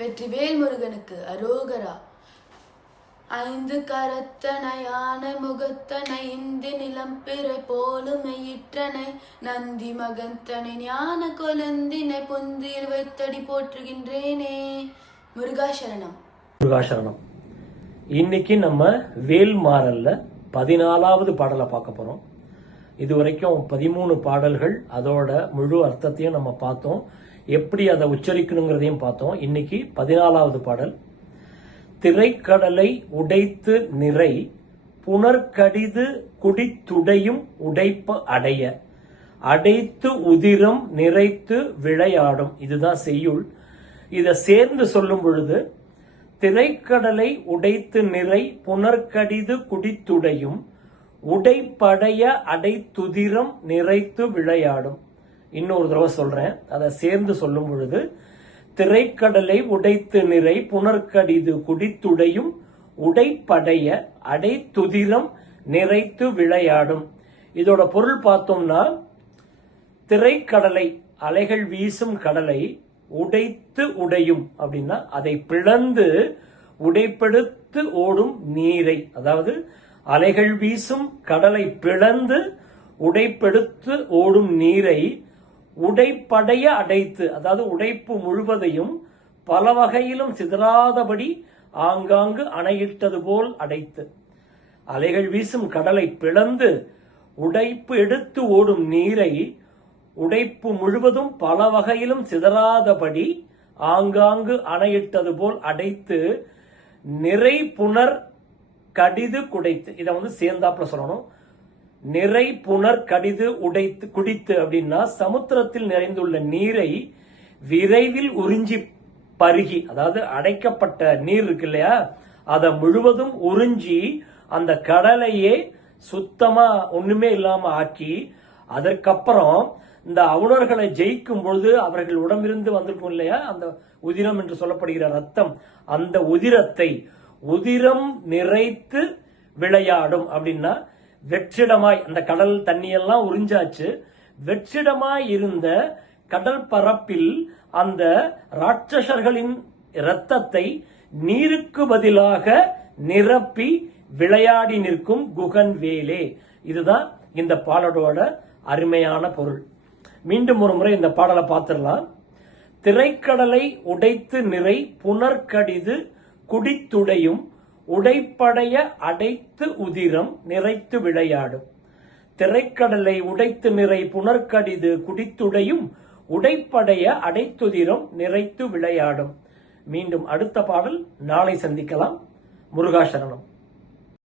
வெற்றிவேல் முருகனுக்கு அரோகரா. ஐந்து கரத்தனை யானை முகத்தனை இந்தி நிலம்பிறை போலும் மெயிற்றனை நந்தி மகந்தனை ஞான கொலந்தினை பொந்தியில் வைத்தடி போற்றுகின்றேனே. முருகாசரணம். முருகாசரணம். இன்னைக்கு நம்ம வேல்மாறல்ல 14வது பாடலை பார்க்க போறோம். இதுவரைக்கும் 13 பாடல்கள், அதோட முழு அர்த்தத்தையும் நம்ம பார்த்தோம், எப்படி அதை உச்சரிக்கணுங்கிறதையும் பார்த்தோம். இன்னைக்கு 14வது பாடல். திரைக்கடலை உடைத்து நிறை புனர்கடிது குடித்துடையும் உடைப்பு அடைய அடைத்து உதிரம் நிறைத்து விளையாடும். இதுதான் செய்யுள். இதை சேர்ந்து சொல்லும் பொழுது திரைக்கடலை உடைத்து நிறை புனர்கடிது குடித்துடையும் உடைப்படைய அடைத்துதிரம் நிறைத்து விளையாடும். இன்னொரு தடவை சொல்றேன், அதை சேர்ந்து சொல்லும் பொழுது திரைக்கடலை உடைத்து நிறை புனர்கடிது குடித்துடையும் உடைப்படைய அடைத்துதிரம் நிறைத்து விளையாடும். இதோட பொருள் பார்த்தோம்னா, திரைக்கடலை அலைகள் வீசும் கடலை உடைத்து உடையும் அப்படின்னா அதை பிளந்து உடைப்பெடுத்து ஓடும் நீரை, அதாவது அலைகள் வீசும் கடலை பிளந்து உடைப்பெடுத்து ஓடும் நீரை உடைப்படைய அடைத்து, அதாவது உடைப்பு முழுவதையும் பல வகையிலும் சிதறாதபடி ஆங்காங்கு அணையிட்டது போல் அடைத்து. அலைகள் வீசும் கடலை பிளந்து உடைப்பு எடுத்து ஓடும் நீரை உடைப்பு முழுவதும் பல வகையிலும் சிதறாதபடி ஆங்காங்கு அணையிட்டது போல் அடைத்து நிறை புனர் கடிது குடைத்து. இதை சேர்ந்தாப்புல சொல்லணும். நிறை புனர் கடிது உடைத்து குடித்து அப்படின்னா சமுத்திரத்தில் நிறைந்துள்ள நீரை விரைவில் உறிஞ்சி பருகி, அதாவது அடைக்கப்பட்ட நீர் இருக்கு இல்லையா, அதை முழுவதும் உறிஞ்சி அந்த கடலையே சுத்தமா ஒண்ணுமே இல்லாம ஆக்கி, அதற்கப்புறம் இந்த அவுணர்களை ஜெயிக்கும் பொழுது அவர்கள் உடம்பிருந்து வந்திருக்கும் இல்லையா, அந்த உதிரம் என்று சொல்லப்படுகிற ரத்தம், அந்த உதிரத்தை உதிரம் நிறைத்து விளையாடும். அப்படின்னா வெற்றிடமாய், அந்த கடல் தண்ணியெல்லாம் உறிஞ்சாச்சு, வெற்றிடமாய் இருந்த கடல் பரப்பில் அந்த ராட்சசர்களின் இரத்தத்தை நீருக்கு பதிலாக நிரப்பி விளையாடி நிற்கும் குகன் வேலே. இதுதான் இந்த பாடலோட அருமையான பொருள். மீண்டும் ஒரு முறை இந்த பாடலை பார்த்திடலாம். திரைக்கடலை உடைத்து நிறை புனர்கடிது குடித்துடையும் உடைப்படைய அடைத்து உதிரம் நிறைத்து விளையாடும். திரைக்கடலை உடைத்து நிறை புனர்கடிது குடித்துடையும் உடைப்படைய அடைத்துதிரம் நிறைத்து விளையாடும். மீண்டும் அடுத்த பாடல் நாளை சந்திக்கலாம். முருகாசரணம்.